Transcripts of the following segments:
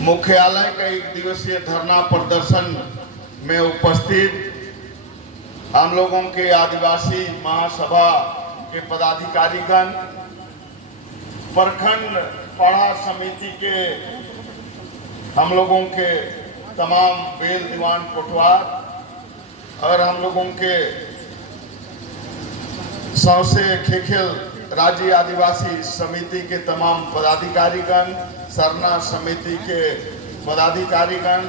मुख्यालय का एक दिवसीय धरना प्रदर्शन में उपस्थित हम लोगों के आदिवासी महासभा के पदाधिकारीगण, प्रखंड पढ़ा समिति के हम लोगों के तमाम बेल दीवान कोटवार और हम लोगों के सौसे खेखेल राज्य आदिवासी समिति के तमाम पदाधिकारीगण, सरना समिति के पदाधिकारीगण,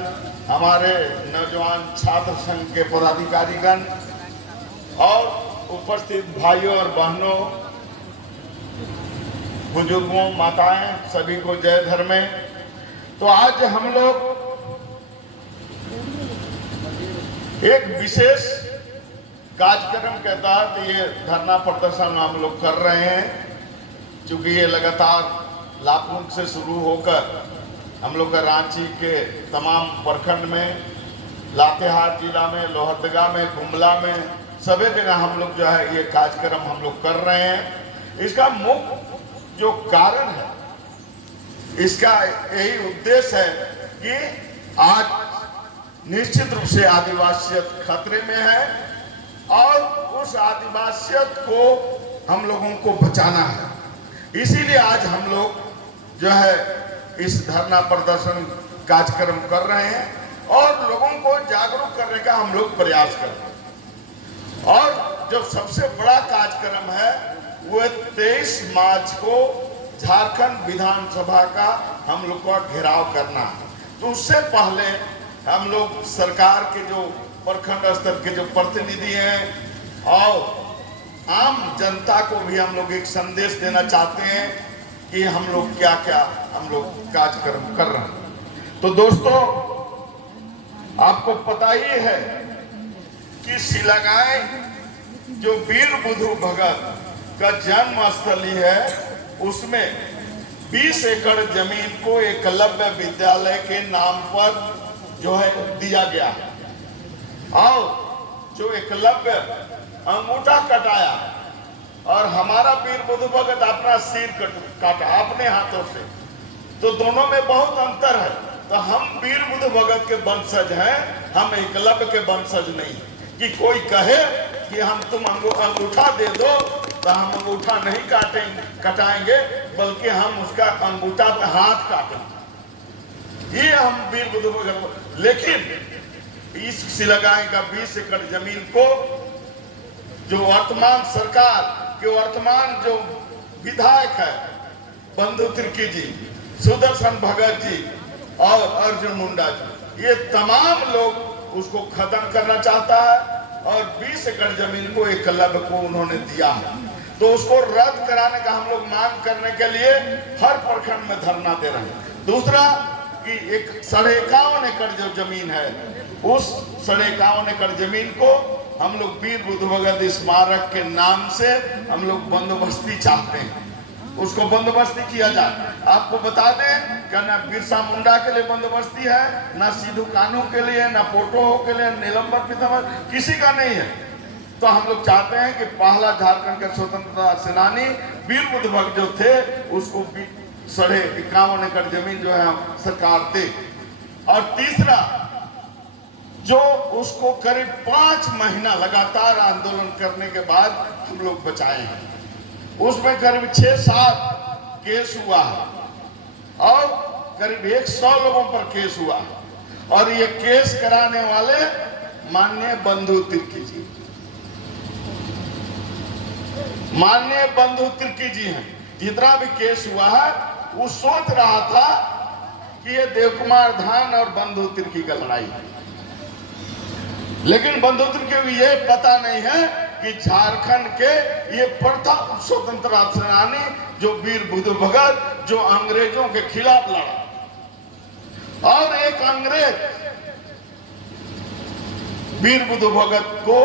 हमारे नौजवान छात्र संघ के पदाधिकारीगण और उपस्थित भाइयों और बहनों, बुजुर्गों, माताएं, सभी को जय धर्मे। तो आज हम लोग एक विशेष कार्यक्रम के तहत ये धरना प्रदर्शन हम लोग कर रहे हैं, क्योंकि ये लगातार लापुंग से शुरू होकर हम लोग का रांची के तमाम प्रखंड में, लातेहार जिला में, लोहरदगा में, गुमला में, सभी जगह हम लोग जो है ये कार्यक्रम हम लोग कर रहे हैं। इसका मुख्य जो कारण है, इसका यही उद्देश्य है कि आज निश्चित रूप से आदिवासियत खतरे में है और उस आदिवासियत को हम लोगों को बचाना है। इसीलिए आज हम लोग जो है इस धरना प्रदर्शन कार्यक्रम कर रहे हैं और लोगों को जागरूक करने का हम लोग प्रयास कर रहे हैं। और जो सबसे बड़ा कार्यक्रम है वो 23 मार्च को झारखंड विधानसभा का हम लोग का घेराव करना है। तो उससे पहले हम लोग सरकार के जो प्रखंड स्तर के जो प्रतिनिधि हैं और आम जनता को भी हम लोग एक संदेश देना चाहते हैं कि हम लोग क्या क्या हम लोग कार्यक्रम कर रहे हैं। तो दोस्तों, आपको पता ही है कि सिलागाय जो वीर बुधु भगत का जन्म स्थली है, उसमें 20 एकड़ जमीन को एकलव्य विद्यालय के नाम पर जो है दिया गया है। और जो एकलव्य अंगूठा कटाया और हमारा वीर बुधु भगत अपना सिर काटा अपने हाथों से, तो दोनों में बहुत अंतर है। तो हम वीर बुधु भगत के वंशज हैं, हम एकलव्य के वंशज नहीं। कि कोई कहे कि हम तुम अंगूठा दे दो तो हम अंगूठा नहीं कटाएंगे, बल्कि हम उसका अंगूठा पे हाथ काटेंगे, ये हम वीर बुधु भगत। लेकिन इस सिलागाय का 20 एकड़ जमीन को जो वर्तमान सरकार के वर्तमान जो विधायक है बंधु तिर्की जी, सुदर्शन भगत जी और अर्जुन मुंडा जी, ये तमाम लोग उसको खत्म करना चाहता है और 20 एकड़ जमीन को एकलव्य को उन्होंने दिया है। तो उसको रद्द कराने का हम लोग मांग करने के लिए हर प्रखंड में धरना दे रहे हैं। दूसरा कि एक 51.5 एकड़ जो जमीन है, उस 51.5 एकड़ जमीन को हम लोग वीर बुधु भगत स्मारक के नाम से हम लोग बंदोबस्ती चाहते हैं, उसको बंदोबस्ती किया जाए। आपको बता दें कि ना बिरसा मुंडा के लिए बंदोबस्ती है, ना सिद्धू कान्हू के लिए, ना पोटो के लिए, नीलम्बर पीताम्बर, किसी का नहीं है। तो हम लोग चाहते हैं कि पहला झारखंड के स्वतंत्रता सेनानी वीर बुधु भगत जो थे, उसको 51.5 एकड़ जमीन जो है सरकार दे। और तीसरा, जो उसको करीब 5 महीना लगातार आंदोलन करने के बाद हम लोग बचाए हैं, उसमें करीब 6-7 केस हुआ है और करीब 100 लोगों पर केस हुआ है। और ये केस कराने वाले माननीय बंधु तिर्की जी, माननीय बंधु तिर्की जी हैं। जितना भी केस हुआ है वो सोच रहा था कि ये देवकुमार धान और बंधु तिर्की का लड़ाई है, लेकिन बंधु तिर्की को ये पता नहीं है कि झारखंड के ये प्रथम स्वतंत्रता सेनानी जो वीर बुधु भगत, जो अंग्रेजों के खिलाफ लड़ा और एक अंग्रेज वीर बुधु भगत को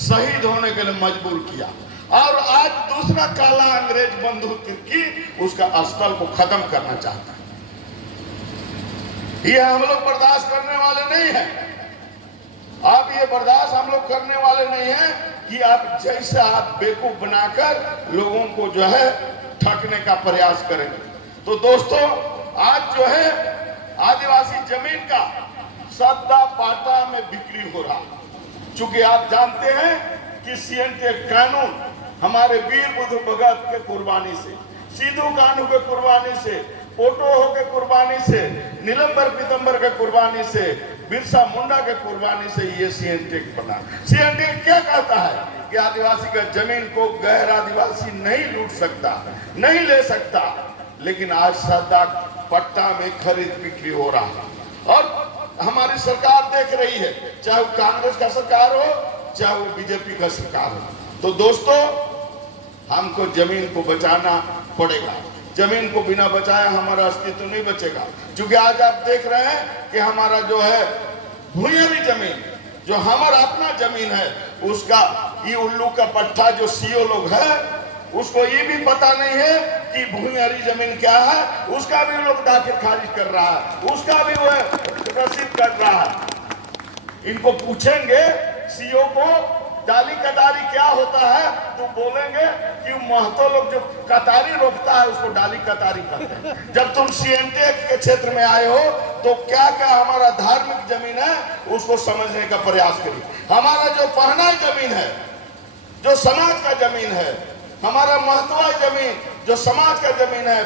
शहीद होने के लिए मजबूर किया, और आज दूसरा काला अंग्रेज बंधु तिर्की उसका स्थल को खत्म करना चाहता है। ये हम लोग बर्दाश्त करने वाले नहीं है। आप ये बर्दाश्त हम लोग करने वाले नहीं है कि आप जैसे आप बेवकूफ बनाकर लोगों को जो है ठगने का प्रयास करेंगे। तो दोस्तों, आज जो है आदिवासी जमीन का सद्दा पाटा में बिक्री हो रहा। चूंकि आप जानते हैं कि सीएनटी कानून हमारे वीर बुद्ध भगत के कुर्बानी से, सिद्धू कान्हू के कुर्बानी से, पोटो के कुर्बानी से, नीलंबर पीतंबर के कुर्बानी से, बिरसा मुंडा के कुर्बानी से ये सीएनटी बना। सीएनटी क्या कहता है कि आदिवासी का जमीन को गैर आदिवासी नहीं लूट सकता, नहीं ले सकता। लेकिन आज सद्दा पट्टा में खरीद बिक्री हो रहा है और हमारी सरकार देख रही है, चाहे वो कांग्रेस का सरकार हो, चाहे वो बीजेपी का सरकार हो। तो दोस्तों, हमको जमीन को बचाना पड़ेगा। जमीन को बिना बचाए हमारा अस्तित्व नहीं बचेगा। क्योंकि आज आप देख रहे हैं कि हमारा जो है भूमियारी जमीन, जो हमारा अपना जमीन है, उसका ये उल्लू का पट्टा जो सीओ लोग है, उसको ये भी पता नहीं है कि भूमियारी जमीन क्या है। उसका भी लोग दाखिल खारिज कर रहा है, उसका भी वह प्रसिद्ध कर रहा है। इनको पूछेंगे सीओ को डाली कतारी क्या होता है, तो बोलेंगे कि महतो लोग जो कतारी रोकता है उसको डाली कतारी कहते हैं। जब तुम सीएनटी के क्षेत्र में आए हो तो क्या क्या हमारा धार्मिक जमीन है उसको समझने का प्रयास करिए। हमारा जो पहनाई जमीन है, जो समाज का जमीन है, हमारा महत्वाई जमीन जो समाज का जमीन है,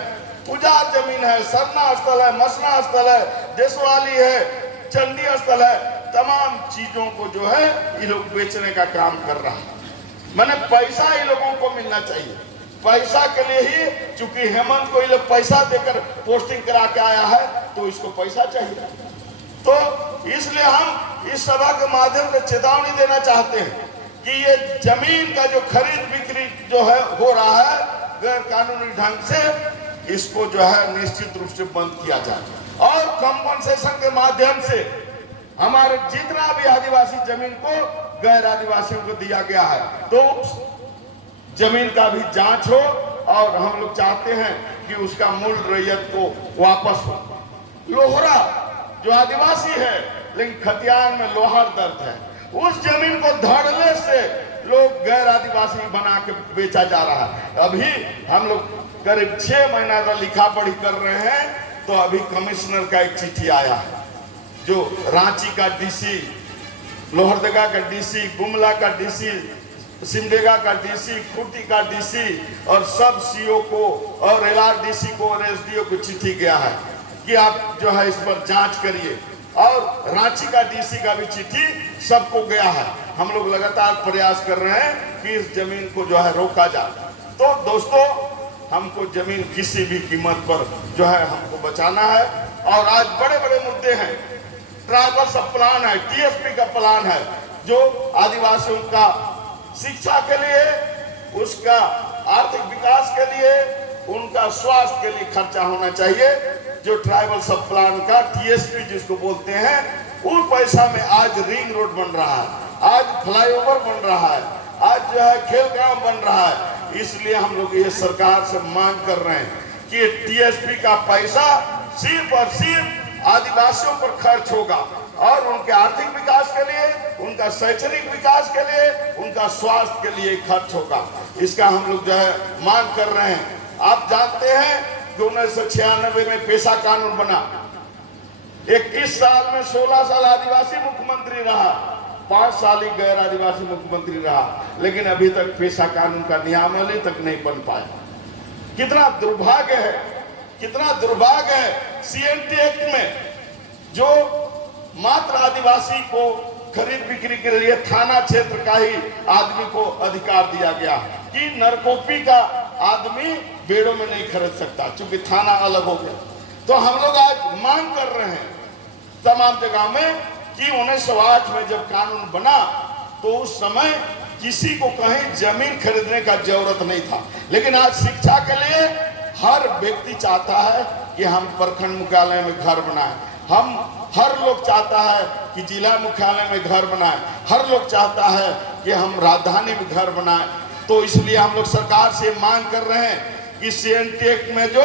पूजा जमीन है, सरना स्थल है, मसना स्थल है, देशवाली है, चंडी स्थल है, तमाम चीजों को जो है ये लोग बेचने का काम कर रहा है। मैंने पैसा ये लोगों को मिलना चाहिए, पैसा के लिए ही। चूंकि हेमंत को ये लोग पैसा देकर पोस्टिंग करा के आया है तो इसको पैसा चाहिए। तो इसलिए हम इस सभा के माध्यम से चेतावनी देना चाहते हैं कि ये जमीन का जो खरीद बिक्री जो है हो रहा है गैर कानूनी ढंग से, इसको जो है निश्चित रूप से बंद किया जाए और कंपनसेशन के माध्यम से हमारे जितना भी आदिवासी जमीन को गैर आदिवासियों को दिया गया है तो उस जमीन का भी जांच हो और हम लोग चाहते हैं कि उसका मूल रैयत को वापस हो। लोहरा जो आदिवासी है लेकिन खतियान में लोहार दर्द है, उस जमीन को धड़ल्ले से लोग गैर आदिवासी बना के बेचा जा रहा है। अभी हम लोग करीब 6 महीना का लिखा पढ़ी कर रहे हैं तो अभी कमिश्नर का एक चिट्ठी आया है जो रांची का डीसी, लोहरदगा का डीसी, गुमला का डीसी, सिमडेगा का डीसी, खूंटी का डीसी और सब सीओ को और एलआरडीसी को और एसडीओ को चिट्ठी गया है कि आप जो है इस पर जांच करिए। और रांची का डीसी का भी चिट्ठी सबको गया है। हम लोग लगातार प्रयास कर रहे हैं कि इस जमीन को जो है रोका जाए। तो दोस्तों, हमको जमीन किसी भी कीमत पर जो है हमको बचाना है। और आज बड़े बड़े मुद्दे हैं, ट्राइबल सब प्लान है, टीएसपी का प्लान है जो आदिवासियों का शिक्षा के लिए, उसका आर्थिक विकास के लिए, उनका स्वास्थ्य के लिए खर्चा होना चाहिए। जो ट्राइबल सब प्लान का टीएसपी जिसको बोलते हैं, उन पैसा में आज रिंग रोड बन रहा है, आज फ्लाईओवर बन रहा है, आज जो है खेल ग्राउंड बन रहा है। इसलिए हम लोग ये सरकार से मांग कर रहे हैं कि टीएसपी का पैसा सिर्फ और सिर्फ आदिवासियों पर खर्च होगा और उनके आर्थिक विकास के लिए, उनका शैक्षणिक विकास के लिए, उनका स्वास्थ्य के लिए खर्च होगा। इसका हम लोग जो है मांग कर रहे हैं। आप जानते हैं कि 1996 में पेशा कानून बना, 21 साल में 16 साल आदिवासी मुख्यमंत्री रहा, 5 साल ही गैर आदिवासी मुख्यमंत्री रहा, लेकिन अभी तक पेशा कानून का नियमावली तक नहीं बन पाया। कितना दुर्भाग्य है, कितना दुर्भाग्य है। सीएनटी एक्ट में जो मात्र आदिवासी को खरीद बिक्री के लिए थाना क्षेत्र का ही आदमी को अधिकार दिया गया कि नरकोपी का आदमी बेड़ों में नहीं खरीद सकता, क्योंकि थाना अलग हो गया। तो हम लोग आज मांग कर रहे हैं तमाम जगह में कि 1908 में जब कानून बना तो उस समय किसी को कहीं जमीन खरीदने का जरूरत नहीं था, लेकिन आज शिक्षा के लिए हर व्यक्ति चाहता है कि हम प्रखंड मुख्यालय में घर बनाएं, हर लोग चाहता है कि जिला मुख्यालय में घर बनाएं, हर लोग चाहता है कि हम राजधानी में घर बनाएं। तो इसलिए हम लोग सरकार से मांग कर रहे हैं कि सीएनटी एक्ट में जो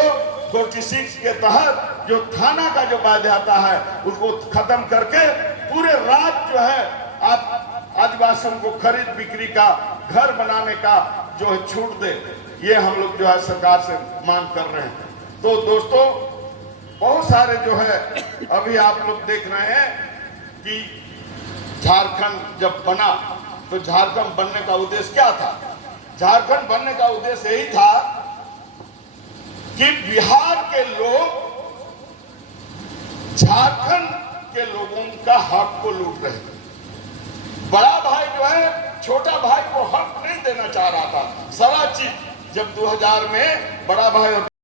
46 के तहत जो थाना का जो बाध्यता है उसको खत्म करके पूरे राज्य जो है आप आदिवासियों को खरीद बिक्री का, घर बनाने का जो है छूट दे। ये हम लोग जो है सरकार से मांग कर रहे हैं। तो दोस्तों, बहुत सारे जो है अभी आप लोग देख रहे हैं कि झारखंड जब बना तो झारखंड बनने का उद्देश्य क्या था? झारखंड बनने का उद्देश्य यही था कि बिहार के लोग झारखंड के लोगों का हक को लूट रहे थे। बड़ा भाई जो है छोटा भाई को हक नहीं देना चाह रहा था। सारा चीज जब 2000 में बड़ा भाई और